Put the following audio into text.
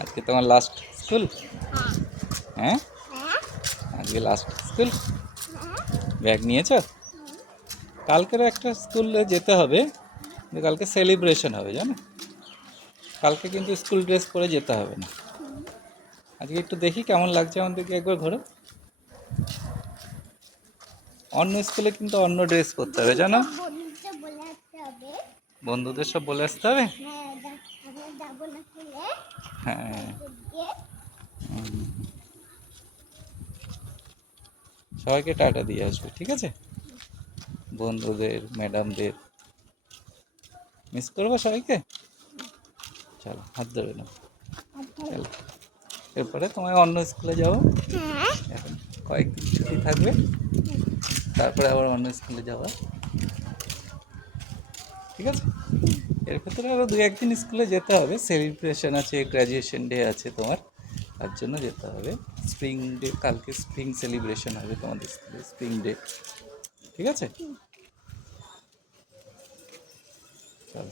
আজকে তোমার last school? হ্যাঁ, আজকে লাস্ট স্কুল। ব্যাগ নিয়েছো? কালকেরও একটা স্কুলে যেতে হবে, কিন্তু কালকে সেলিব্রেশন হবে জানো। কালকে কিন্তু স্কুল ড্রেস পরে যেতে হবে না। আজকে একটু দেখি কেমন লাগছে আমাদেরকে, একবার ঘোরো। অন্য স্কুলে কিন্তু অন্য ড্রেস পরতে হবে জানো। বন্ধুদের সব বলে আসতে হবে। হ্যাঁ, সবাইকে টাটা দিয়ে আসবে, ঠিক আছে? বন্ধুদের, ম্যাডামদের মিস করবো সবাইকে। চলো হাত ধরে নাও। চলো, এরপরে তোমায় অন্য স্কুলে যাবো। এখন কয়েকদিন ছুটি থাকবে, তারপরে আবার অন্য স্কুলে যাওয়া, ঠিক আছে? এর ভেতরে আরও দু একদিন স্কুলে যেতে হবে, সেলিব্রেশন আছে, গ্র্যাজুয়েশন ডে আছে তোমার, তার জন্য যেতে হবে। স্প্রিং ডে, কালকে স্প্রিং সেলিব্রেশন হবে তোমাদের স্কুলে, স্প্রিং ডে, ঠিক আছে? চলো।